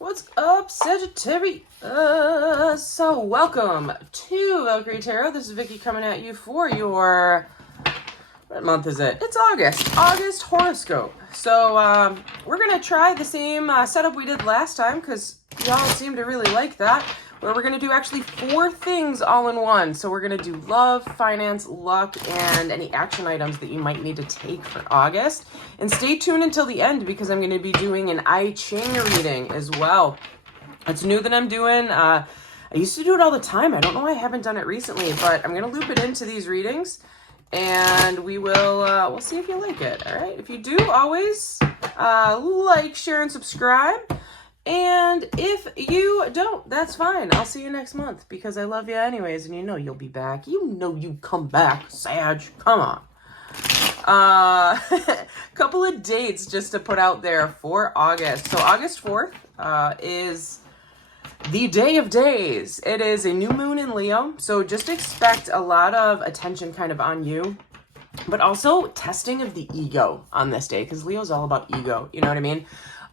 What's up, Sagittarius? So welcome to Valkyrie Tarot. This is Vicky coming at you for your, what month is it? It's August horoscope. So we're going to try the same setup we did last time because y'all seem to really like that, where we're going to do actually 4 things all in one. So we're going to do love, finance, luck, and any action items that you might need to take for August. And stay tuned until the end because I'm going to be doing an I Ching reading as well. It's new that I'm doing. I used to do it all the time. I don't know why I haven't done it recently, but I'm going to loop it into these readings and we will we'll see if you like it. All right. If you do, always like, share, and subscribe. And if you don't, that's fine. I'll see you next month because I love you anyways, and you know you'll be back. You know you come back, Sag. Come on. Couple of dates just to put out there for August. So August 4th is the day of days. It is a new moon in Leo, so just expect a lot of attention kind of on you, but also testing of the ego on this day because Leo's all about ego. You know what I mean?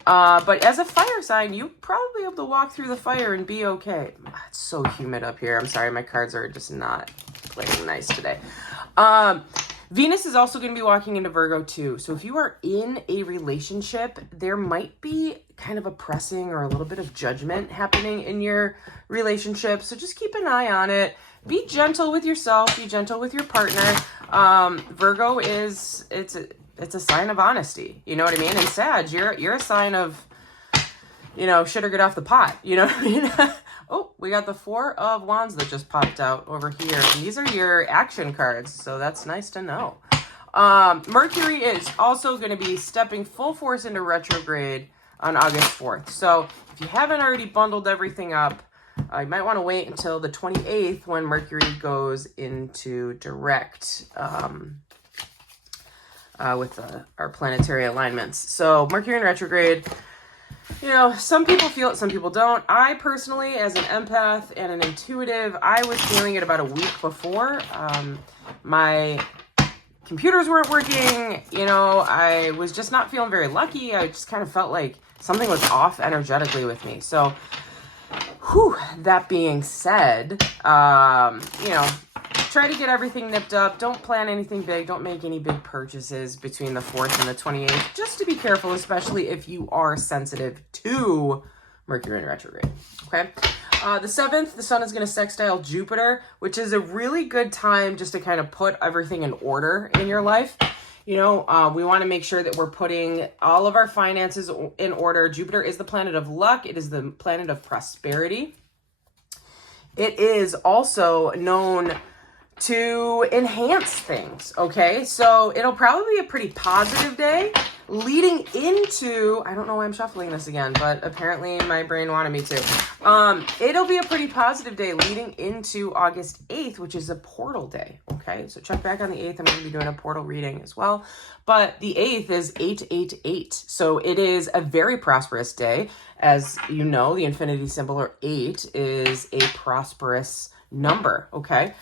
But as a fire sign, you'll probably be able to walk through the fire and be okay. It's so humid up here. I'm sorry, my cards are just not playing nice today. Venus is also going to be walking into Virgo too. So if you are in a relationship, there might be kind of a pressing or a little bit of judgment happening in your relationship. So just keep an eye on it. Be gentle with yourself. Be gentle with your partner. Virgo is, it's a sign of honesty. You know what I mean? And Sag, you're a sign of, you know, shit or get off the pot. You know what I mean? Oh, we got the 4 of Wands that just popped out over here. And these are your action cards, so that's nice to know. Mercury is also going to be stepping full force into retrograde on August 4th. So if you haven't already bundled everything up, you might want to wait until the 28th when Mercury goes into direct with our planetary alignments. So Mercury in retrograde, you know, some people feel it, some people don't. I personally, as an empath and an intuitive, I was feeling it about a week before. My computers weren't working. You know, I was just not feeling very lucky. I just kind of felt like something was off energetically with me. So, that being said, you know, try to get everything nipped up. Don't plan anything big. Don't make any big purchases between the 4th and the 28th. Just to be careful, especially if you are sensitive to Mercury in retrograde. Okay. The 7th, the sun is going to sextile Jupiter, which is a really good time just to kind of put everything in order in your life. You know, we want to make sure that we're putting all of our finances in order. Jupiter is the planet of luck. It is the planet of prosperity. It is also known to enhance things, okay? So it'll probably be a pretty positive day leading into, I don't know why I'm shuffling this again, but apparently my brain wanted me to. It'll be a pretty positive day leading into August 8th, which is a portal day, okay? So check back on the 8th. I'm going to be doing a portal reading as well. But the 8th is 888. So it is a very prosperous day. As you know, the infinity symbol, or 8, is a prosperous number, okay?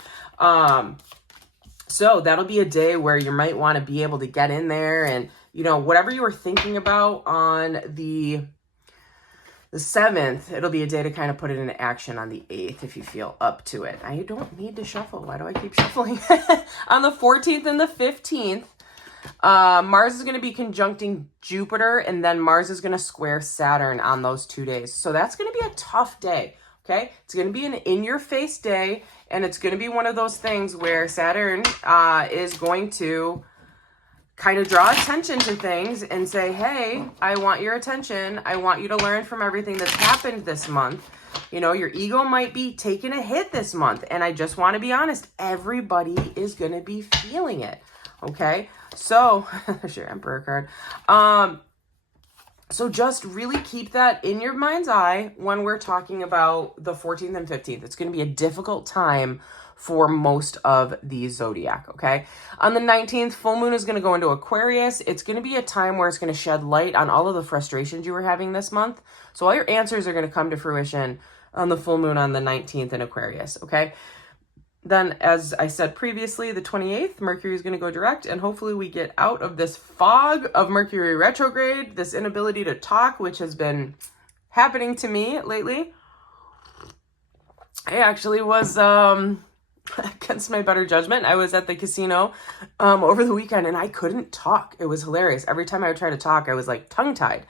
So that'll be a day where you might want to be able to get in there and, you know, whatever you were thinking about on the 7th, it'll be a day to kind of put it into action on the 8th if you feel up to it. I don't need to shuffle. Why do I keep shuffling? On the 14th and the 15th, Mars is going to be conjuncting Jupiter, and then Mars is going to square Saturn on those 2 days. So that's going to be a tough day. Okay, it's going to be an in-your-face day, and it's going to be one of those things where Saturn is going to kind of draw attention to things and say, hey, I want your attention. I want you to learn from everything that's happened this month. You know, your ego might be taking a hit this month, and I just want to be honest. Everybody is going to be feeling it, okay? So, there's your Emperor card. So just really keep that in your mind's eye when we're talking about the 14th and 15th. It's going to be a difficult time for most of the zodiac, okay? On the 19th, full moon is going to go into Aquarius. It's going to be a time where it's going to shed light on all of the frustrations you were having this month. So all your answers are going to come to fruition on the full moon on the 19th in Aquarius, okay? Then, as I said previously, the 28th, Mercury is going to go direct, and hopefully we get out of this fog of Mercury retrograde, this inability to talk, which has been happening to me lately. I actually was, against my better judgment, I was at the casino over the weekend and I couldn't talk. It was hilarious. Every time I would try to talk, I was like tongue-tied.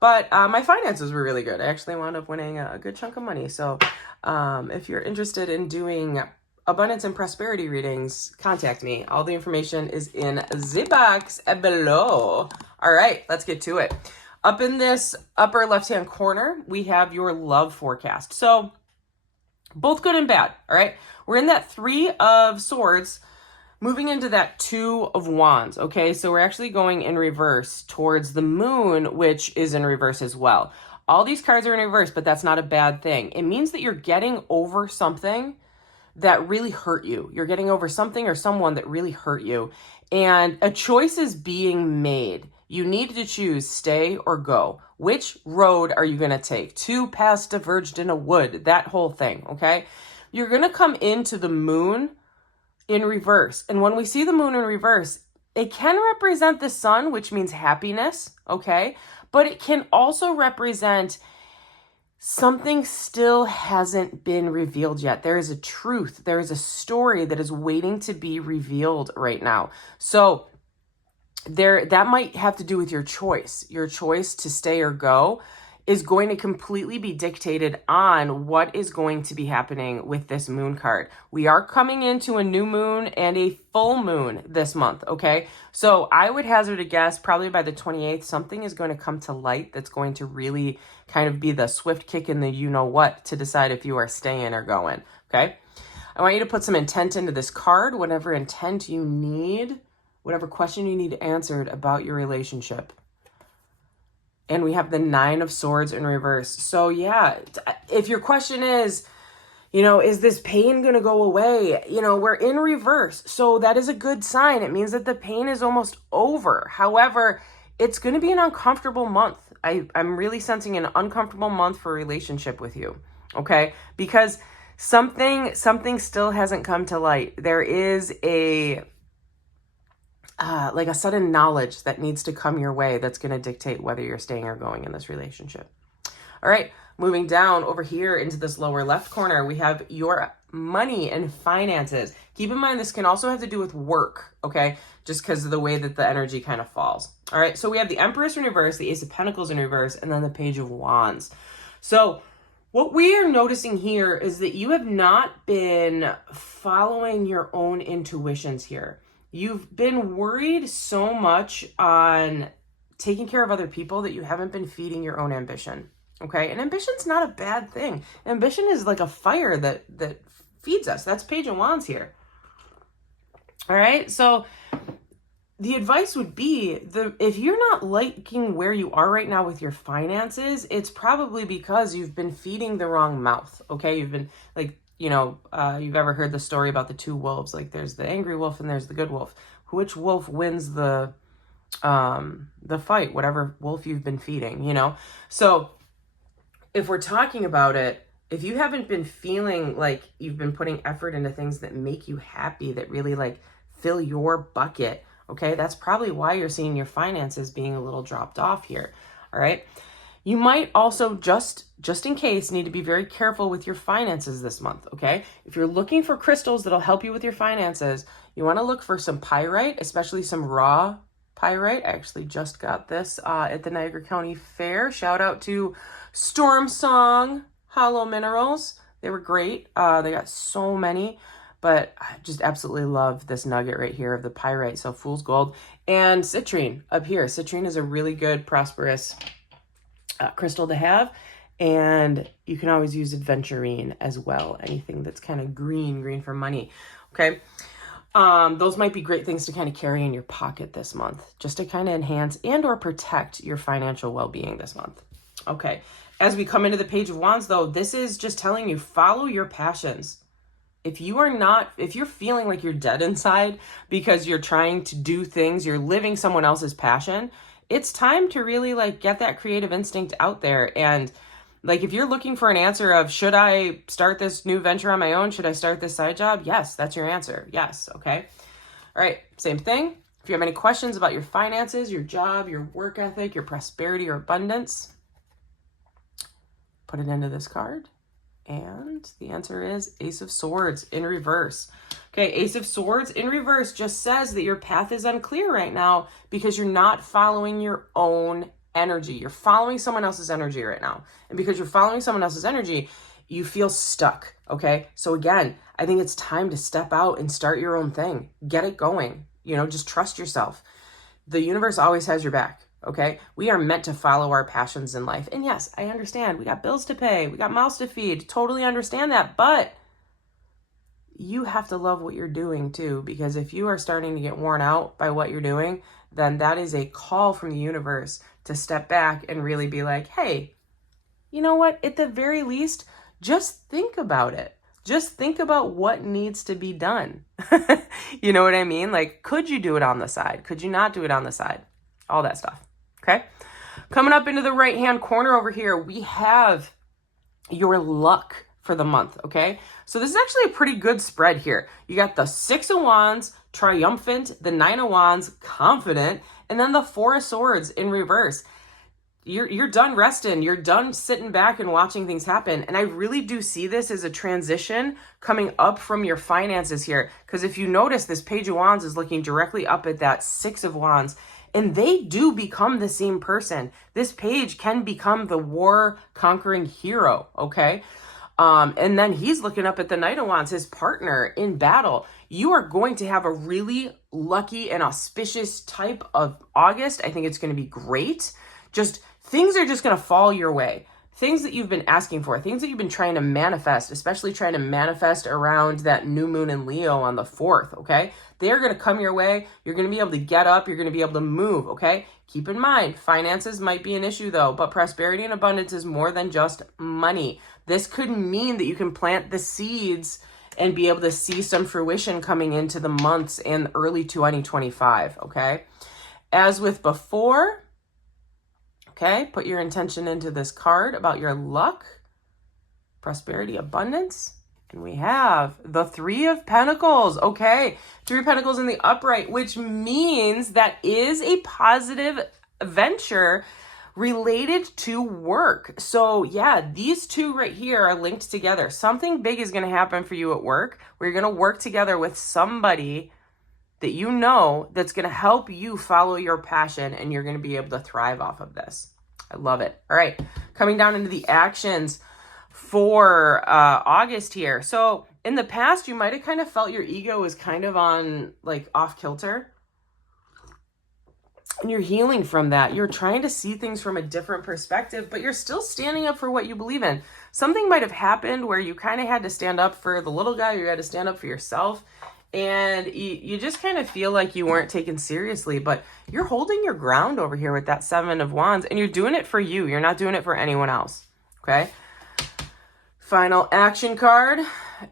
But my finances were really good. I actually wound up winning a good chunk of money. So if you're interested in doing abundance and prosperity readings, contact me. All the information is in the box below. All right, let's get to it. Up in this upper left-hand corner, we have your love forecast. So both good and bad, all right? We're in that 3 of Swords, moving into that 2 of Wands, okay? So we're actually going in reverse towards the Moon, which is in reverse as well. All these cards are in reverse, but that's not a bad thing. It means that you're getting over something that really hurt you. You're getting over something or someone that really hurt you. And a choice is being made. You need to choose stay or go. Which road are you going to take? 2 paths diverged in a wood. That whole thing, okay? You're going to come into the Moon in reverse. And when we see the Moon in reverse, it can represent the sun, which means happiness, okay? But it can also represent something still hasn't been revealed yet. There is a truth. There is a story that is waiting to be revealed right now. So that might have to do with your choice. Your choice to stay or go is going to completely be dictated on what is going to be happening with this Moon card. We are coming into a new moon and a full moon this month, okay? So I would hazard a guess, probably by the 28th, something is going to come to light that's going to really kind of be the swift kick in the you-know-what to decide if you are staying or going, okay? I want you to put some intent into this card, whatever intent you need, whatever question you need answered about your relationship. And we have the 9 of Swords in reverse. So yeah, if your question is, is this pain going to go away? We're in reverse. So that is a good sign. It means that the pain is almost over. However, it's going to be an uncomfortable month. I'm really sensing an uncomfortable month for a relationship with you. Okay? Because something still hasn't come to light. There is a sudden knowledge that needs to come your way that's going to dictate whether you're staying or going in this relationship. All right, moving down over here into this lower left corner, we have your money and finances. Keep in mind, this can also have to do with work, okay? Just because of the way that the energy kind of falls. All right, so we have the Empress in reverse, the Ace of Pentacles in reverse, and then the Page of Wands. So what we are noticing here is that you have not been following your own intuitions here. You've been worried so much on taking care of other people that you haven't been feeding your own ambition, okay? And ambition's not a bad thing. Ambition is like a fire that feeds us. That's Page of Wands here. All right, so the advice would be, if you're not liking where you are right now with your finances, it's probably because you've been feeding the wrong mouth, okay? You've been like, you've ever heard the story about the 2 wolves, like there's the angry wolf and there's the good wolf. Which wolf wins the fight? Whatever wolf you've been feeding, So if we're talking about it, if you haven't been feeling like you've been putting effort into things that make you happy, that really like fill your bucket, okay, that's probably why you're seeing your finances being a little dropped off here. All right. You might also, just in case, need to be very careful with your finances this month, okay? If you're looking for crystals that'll help you with your finances, you want to look for some pyrite, especially some raw pyrite. I actually just got this at the Niagara County Fair. Shout out to Storm Song Hollow Minerals. They were great. They got so many, but I just absolutely love this nugget right here of the pyrite. So fool's gold and citrine up here. Citrine is a really good, prosperous crystal to have, and you can always use adventurine as well. Anything that's kind of green for money, okay? Those might be great things to kind of carry in your pocket this month, just to kind of enhance and or protect your financial well-being this month. Okay, as we come into the Page of Wands, though, this is just telling you, follow your passions. If you're feeling like you're dead inside because you're trying to do things, you're living someone else's passion, it's time to really like get that creative instinct out there. And like, if you're looking for an answer of, should I start this new venture on my own? Should I start this side job? Yes, that's your answer. Yes. Okay. All right. Same thing. If you have any questions about your finances, your job, your work ethic, your prosperity or abundance, put it into this card. And the answer is Ace of Swords in reverse. Okay, Ace of Swords in reverse just says that your path is unclear right now because you're not following your own energy. You're following someone else's energy right now. And because you're following someone else's energy, you feel stuck, okay? So again, I think it's time to step out and start your own thing. Get it going. You know, just trust yourself. The universe always has your back, okay? We are meant to follow our passions in life. And yes, I understand. We got bills to pay. We got mouths to feed. Totally understand that. But you have to love what you're doing too, because if you are starting to get worn out by what you're doing, then that is a call from the universe to step back and really be like, hey, you know what? At the very least, just think about it. Just think about what needs to be done. You know what I mean? Like, could you do it on the side? Could you not do it on the side? All that stuff. Okay. Coming up into the right-hand corner over here, we have your luck for the month. Okay. So this is actually a pretty good spread here. You got the 6 of Wands, triumphant, the 9 of Wands, confident, and then the 4 of Swords in reverse. You're done resting. You're done sitting back and watching things happen. And I really do see this as a transition coming up from your finances here. Because if you notice, this Page of Wands is looking directly up at that 6 of Wands. And they do become the same person. This page can become the war-conquering hero, okay? And then he's looking up at the Knight of Wands, his partner in battle. You are going to have a really lucky and auspicious type of August. I think it's going to be great. Just things are just going to fall your way. Things that you've been asking for, things that you've been trying to manifest, especially trying to manifest around that new moon in Leo on the 4th, okay? They're going to come your way. You're going to be able to get up. You're going to be able to move, okay? Keep in mind, finances might be an issue though, but prosperity and abundance is more than just money. This could mean that you can plant the seeds and be able to see some fruition coming into the months and early 2025, okay? As with before, okay, put your intention into this card about your luck, prosperity, abundance. And we have the 3 of Pentacles. Okay, 3 of Pentacles in the upright, which means that is a positive venture related to work. So yeah, these two right here are linked together. Something big is going to happen for you at work where you're going to work together with somebody that you know that's going to help you follow your passion, and you're going to be able to thrive off of this. I love it. All right, coming down into the actions for August here. So in the past, you might have kind of felt your ego was kind of on like off kilter. And you're healing from that. You're trying to see things from a different perspective, but you're still standing up for what you believe in. Something might have happened where you kind of had to stand up for the little guy, or you had to stand up for yourself. And you just kind of feel like you weren't taken seriously, but you're holding your ground over here with that 7 of Wands, and you're doing it for you. You're not doing it for anyone else, okay? Final action card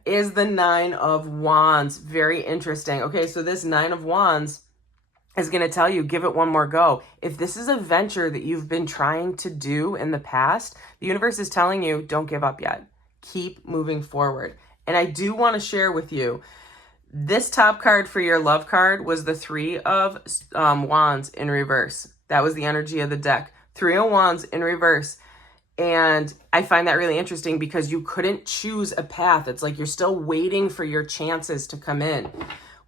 is the 9 of Wands. Very interesting. Okay, so this 9 of Wands is going to tell you, give it one more go. If this is a venture that you've been trying to do in the past, the universe is telling you, don't give up yet. Keep moving forward. And I do want to share with you, this top card for your love card was the 3 of Wands in reverse. That was the energy of the deck. 3 of Wands in reverse. And I find that really interesting because you couldn't choose a path. It's like you're still waiting for your chances to come in.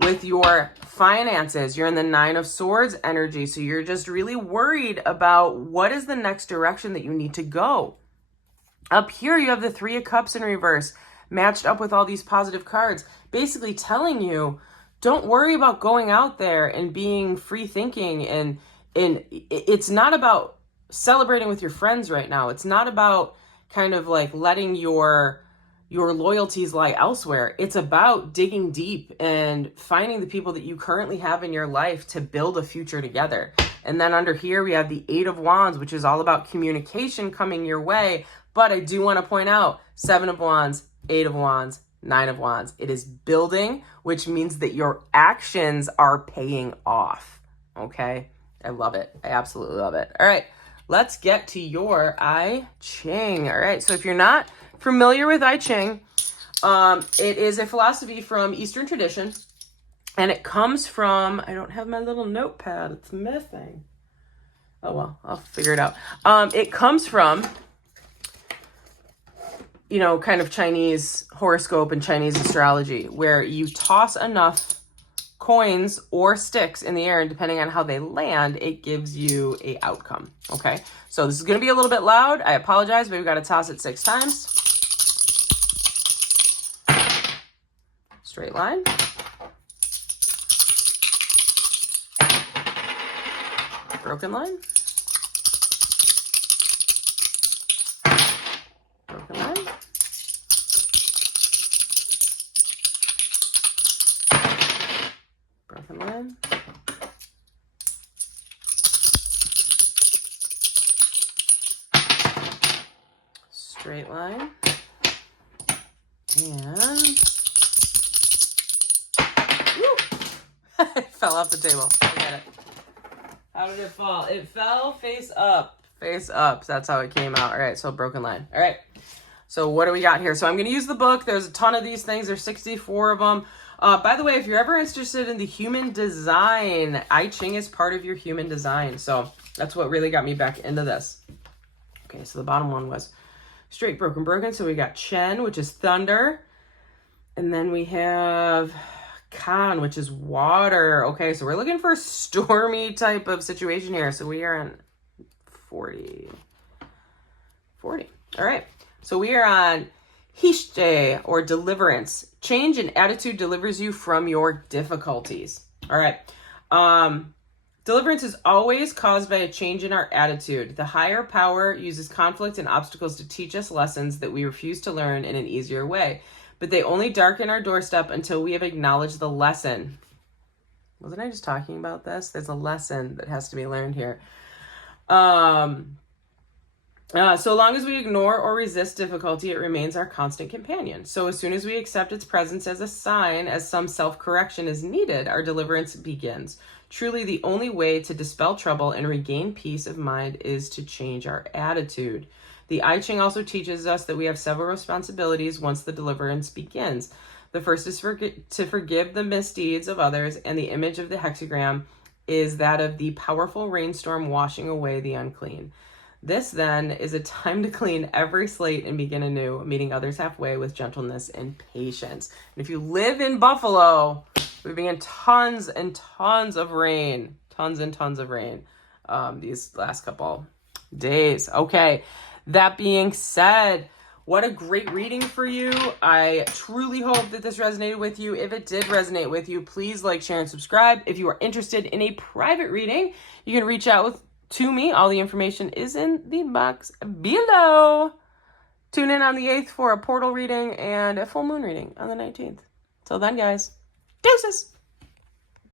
With your finances, you're in the 9 of Swords energy. So you're just really worried about what is the next direction that you need to go. Up here, you have the 3 of Cups in reverse, matched up with all these positive cards, basically telling you, don't worry about going out there and being free thinking. And it's not about celebrating with your friends right now. It's not about kind of like letting your loyalties lie elsewhere. It's about digging deep and finding the people that you currently have in your life to build a future together. And then under here, we have the 8 of Wands, which is all about communication coming your way. But I do want to point out 7 of Wands, 8 of Wands, 9 of Wands. It is building, which means that your actions are paying off. Okay? I love it. I absolutely love it. All right. Let's get to your I Ching. All right. So if you're not familiar with I Ching, it is a philosophy from Eastern tradition. And it comes from, I don't have my little notepad. It's missing. Oh, well, I'll figure it out. It comes from you know, kind of Chinese horoscope and Chinese astrology, where you toss enough coins or sticks in the air, and depending on how they land, it gives you a outcome. Okay, so this is going to be a little bit loud. I apologize, but we've got to toss it 6 times. Straight line. Broken line. Broken line. Broken line. Straight line. And it fell off the table. Look at it. How did it fall? It fell face up. Face up. That's how it came out. All right, so broken line. All right. So what do we got here? So I'm going to use the book. There's a ton of these things. There's 64 of them. By the way, if you're ever interested in the human design, I Ching is part of your human design. So that's what really got me back into this. Okay, so the bottom one was straight, broken, broken. So we got Chen, which is thunder. And then we have Kan, which is water. Okay, so we're looking for a stormy type of situation here. So we are on 40. All right. So we are on Hishte, or deliverance. Change in attitude delivers you from your difficulties. All right. Deliverance is always caused by a change in our attitude. The higher power uses conflict and obstacles to teach us lessons that we refuse to learn in an easier way. But they only darken our doorstep until we have acknowledged the lesson. Wasn't I just talking about this? There's a lesson that has to be learned here. So long as we ignore or resist difficulty, it remains our constant companion. So as soon as we accept its presence as a sign, as some self-correction is needed, our deliverance begins. Truly, the only way to dispel trouble and regain peace of mind is to change our attitude. The I Ching also teaches us that we have several responsibilities once the deliverance begins. The first is to forgive the misdeeds of others, and the image of the hexagram is that of the powerful rainstorm washing away the unclean. This, then, is a time to clean every slate and begin anew, meeting others halfway with gentleness and patience. And if you live in Buffalo, we've been getting tons and tons of rain. Tons and tons of rain these last couple days. Okay. That being said, what a great reading for you. I truly hope that this resonated with you. If it did resonate with you, please like, share, and subscribe. If you are interested in a private reading, you can reach out to me. All the information is in the box below. Tune in on the 8th for a portal reading and a full moon reading on the 19th. Till then, guys, deuces.